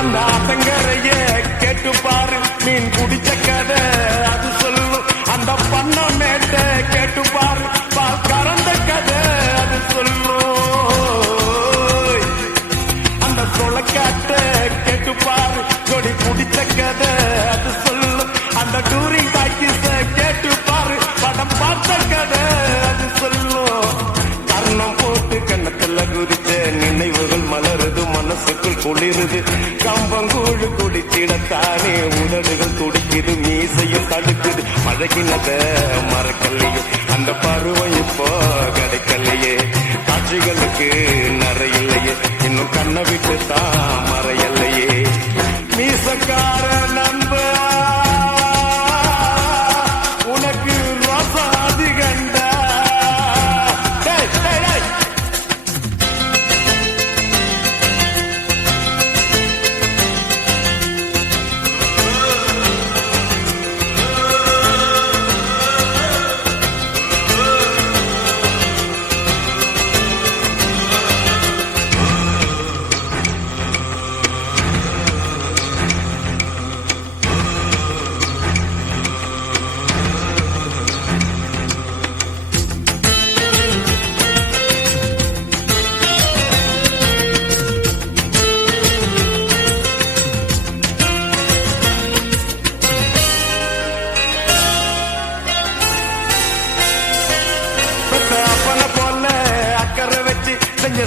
அந்த ஆத்தங்கரைய கேட்டு பாரு மீன் குடிச்ச கதை அது சொல்லும் அந்த பண்ண மேட்ட கேட்டு பாரு பால் கறந்த கதை அது சொல்லும் அந்த சொலக்காட்ட கேட்டு பாரு கொடி குடிச்ச கதை அது சொல்லும் அந்த டூரிங் டாக்கிஸ கேட்டு பாரு படம் பார்த்த கதை அது சொல்லும் கர்ணம் போட்டு கண்ணத்துல குறிச்ச நினைவுகள் மலருது மனசுக்குள் குளிருது கம்பங்கூழு குடிச்சிடத்தானே உதடுகள் துடிக்குது மீசையும் தடுக்குது மழகினத மறக்கல்லையே அந்த பருவம் இப்போ கிடைக்கலையே காட்சிகளுக்கு நிறையில்லையே இன்னும் கண்ணை விட்டு தான் மறையல்லையே மீசக்கார நண்ப உனக்கு ரோசாதி கண்டா அப்பனை போல அக்கறை வச்சு செஞ்ச